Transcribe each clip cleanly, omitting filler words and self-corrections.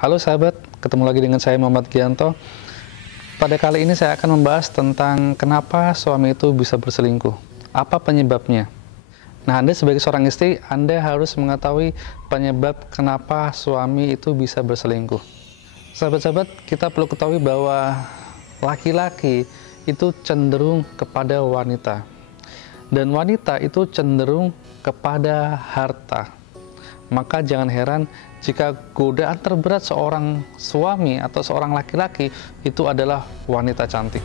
Halo sahabat, ketemu lagi dengan saya Muhammad Gianto. Pada kali ini saya akan membahas tentang kenapa suami itu bisa berselingkuh. Apa penyebabnya? Nah, Anda sebagai seorang istri, Anda harus mengetahui penyebab kenapa suami itu bisa berselingkuh. Sahabat-sahabat, kita perlu ketahui bahwa laki-laki itu cenderung kepada wanita. Dan wanita itu cenderung kepada harta. Maka jangan heran jika godaan terberat seorang suami atau seorang laki-laki itu adalah wanita cantik.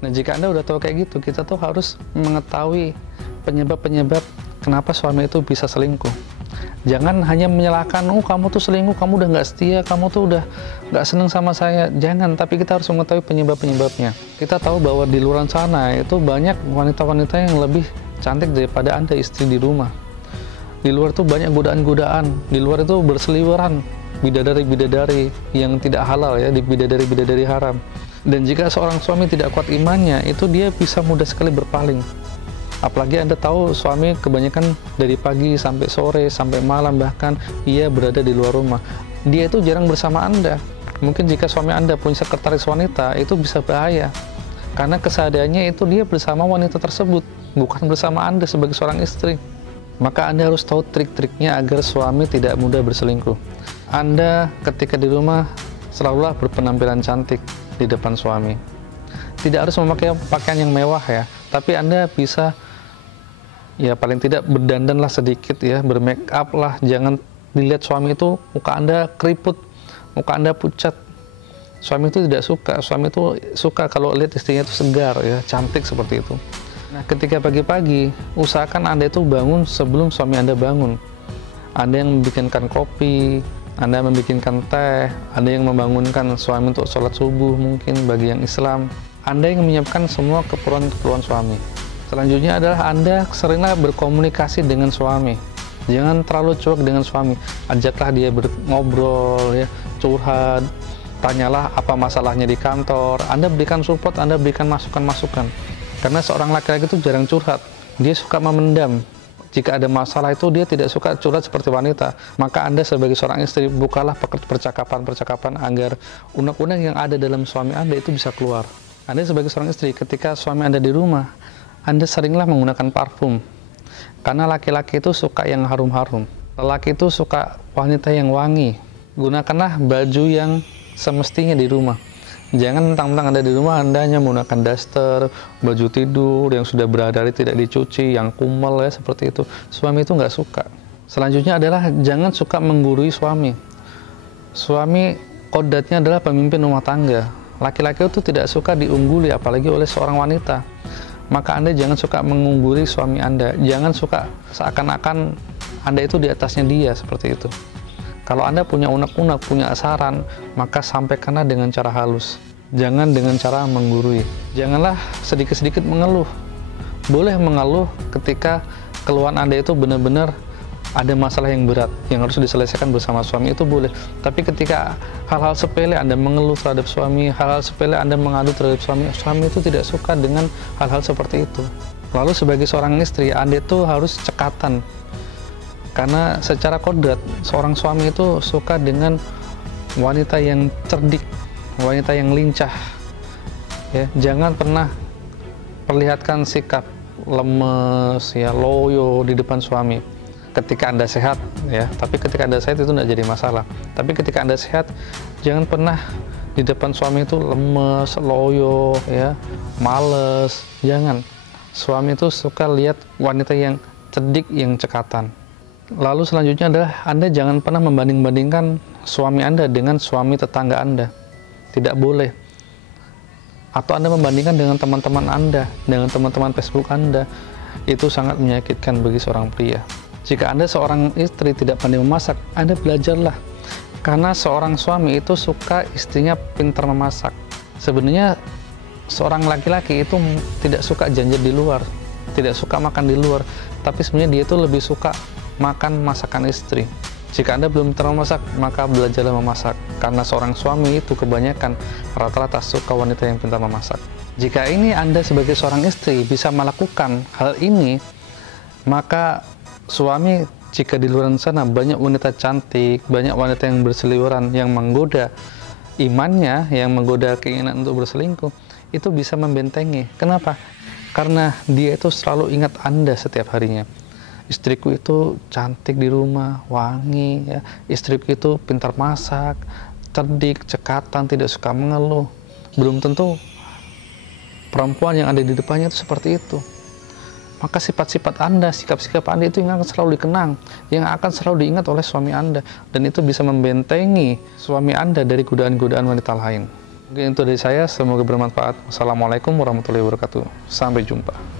Nah, jika Anda udah tahu kayak gitu, kita tuh harus mengetahui penyebab-penyebab kenapa suami itu bisa selingkuh. Jangan hanya menyalahkan, oh kamu tuh selingkuh, kamu udah nggak setia, kamu tuh udah nggak seneng sama saya. Jangan, tapi kita harus mengetahui penyebab-penyebabnya. Kita tahu bahwa di luar sana itu banyak wanita-wanita yang lebih cantik daripada Anda istri di rumah. Di luar tuh banyak godaan-godaan, di luar itu berseliweran bidadari-bidadari yang tidak halal ya, di bidadari-bidadari haram. Dan jika seorang suami tidak kuat imannya, itu dia bisa mudah sekali berpaling. Apalagi Anda tahu suami kebanyakan dari pagi sampai sore, sampai malam bahkan ia berada di luar rumah. Dia itu jarang bersama Anda. Mungkin jika suami Anda punya sekretaris wanita, itu bisa bahaya. Karena kesadarannya itu dia bersama wanita tersebut, bukan bersama Anda sebagai seorang istri. Maka Anda harus tahu trik-triknya agar suami tidak mudah berselingkuh. Anda ketika di rumah selalulah berpenampilan cantik di depan suami. Tidak harus memakai pakaian yang mewah ya, tapi Anda bisa ya paling tidak berdandanlah sedikit ya, bermake up lah. Jangan dilihat suami itu muka Anda keriput, muka Anda pucat. Suami itu tidak suka. Suami itu suka kalau lihat istrinya itu segar ya, cantik seperti itu. Nah, ketika pagi-pagi, usahakan Anda itu bangun sebelum suami Anda bangun. Anda yang membikinkan kopi, Anda membikinkan teh, Anda yang membangunkan suami untuk sholat subuh mungkin bagi yang Islam. Anda yang menyiapkan semua keperluan-keperluan suami. Selanjutnya adalah Anda seringlah berkomunikasi dengan suami. Jangan terlalu cuek dengan suami. Ajaklah dia ngobrol, ya, curhat, tanyalah apa masalahnya di kantor. Anda berikan support, Anda berikan masukan-masukan. Karena seorang laki-laki itu jarang curhat, dia suka memendam. Jika ada masalah itu dia tidak suka curhat seperti wanita. Maka Anda sebagai seorang istri, bukalah percakapan-percakapan agar unek-unek yang ada dalam suami Anda itu bisa keluar. Anda sebagai seorang istri, ketika suami Anda di rumah, Anda seringlah menggunakan parfum. Karena laki-laki itu suka yang harum-harum. Lelaki itu suka wanita yang wangi. Gunakanlah baju yang semestinya di rumah. Jangan mentang-mentang Anda di rumah, Anda hanya menggunakan daster, baju tidur yang sudah berhari-hari tidak dicuci, yang kumel ya, seperti itu. Suami itu nggak suka. Selanjutnya adalah jangan suka menggurui suami. Suami kodratnya adalah pemimpin rumah tangga. Laki-laki itu tidak suka diungguli, apalagi oleh seorang wanita. Maka Anda jangan suka mengungguli suami Anda. Jangan suka seakan-akan Anda itu di atasnya dia, seperti itu. Kalau Anda punya unek-unek, punya saran, maka sampaikanlah dengan cara halus. Jangan dengan cara menggurui. Janganlah sedikit-sedikit mengeluh. Boleh mengeluh ketika keluhan Anda itu benar-benar ada masalah yang berat, yang harus diselesaikan bersama suami, itu boleh. Tapi ketika hal-hal sepele Anda mengeluh terhadap suami, hal-hal sepele Anda mengadu terhadap suami, suami itu tidak suka dengan hal-hal seperti itu. Lalu sebagai seorang istri, Anda itu harus cekatan. Karena secara kodrat, seorang suami itu suka dengan wanita yang cerdik, wanita yang lincah. Ya, jangan pernah perlihatkan sikap lemes, ya, loyo di depan suami. Ketika Anda sehat, ya, tapi ketika Anda sehat itu tidak jadi masalah. Tapi ketika Anda sehat, jangan pernah di depan suami itu lemes, loyo, ya, males. Jangan. Suami itu suka lihat wanita yang cerdik, yang cekatan. Lalu selanjutnya adalah Anda jangan pernah membanding-bandingkan suami Anda dengan suami tetangga Anda. Tidak boleh. Atau Anda membandingkan dengan teman-teman Anda, dengan teman-teman Facebook Anda. Itu sangat menyakitkan bagi seorang pria. Jika Anda seorang istri tidak pandai memasak, Anda belajarlah. Karena seorang suami itu suka istrinya pintar memasak. Sebenarnya seorang laki-laki itu tidak suka jajan di luar, tidak suka makan di luar. Tapi sebenarnya dia itu lebih suka makan masakan istri. Jika Anda belum pernah memasak, maka belajarlah memasak. Karena seorang suami itu kebanyakan rata-rata suka wanita yang pintar memasak. Jika ini Anda sebagai seorang istri bisa melakukan hal ini, maka suami Jika di luar sana banyak wanita cantik, banyak wanita yang berseliweran, yang menggoda imannya, yang menggoda keinginan untuk berselingkuh, itu bisa membentengi. Kenapa? Karena dia itu selalu ingat Anda setiap harinya. Istriku itu cantik di rumah, wangi, ya. Istriku itu pintar masak, cerdik, cekatan, tidak suka mengeluh. Belum tentu perempuan yang ada di depannya itu seperti itu. Maka sifat-sifat Anda, sikap-sikap Anda itu yang akan selalu dikenang, yang akan selalu diingat oleh suami Anda, dan itu bisa membentengi suami Anda dari godaan-godaan wanita lain. Mungkin itu dari saya, semoga bermanfaat. Wassalamualaikum warahmatullahi wabarakatuh. Sampai jumpa.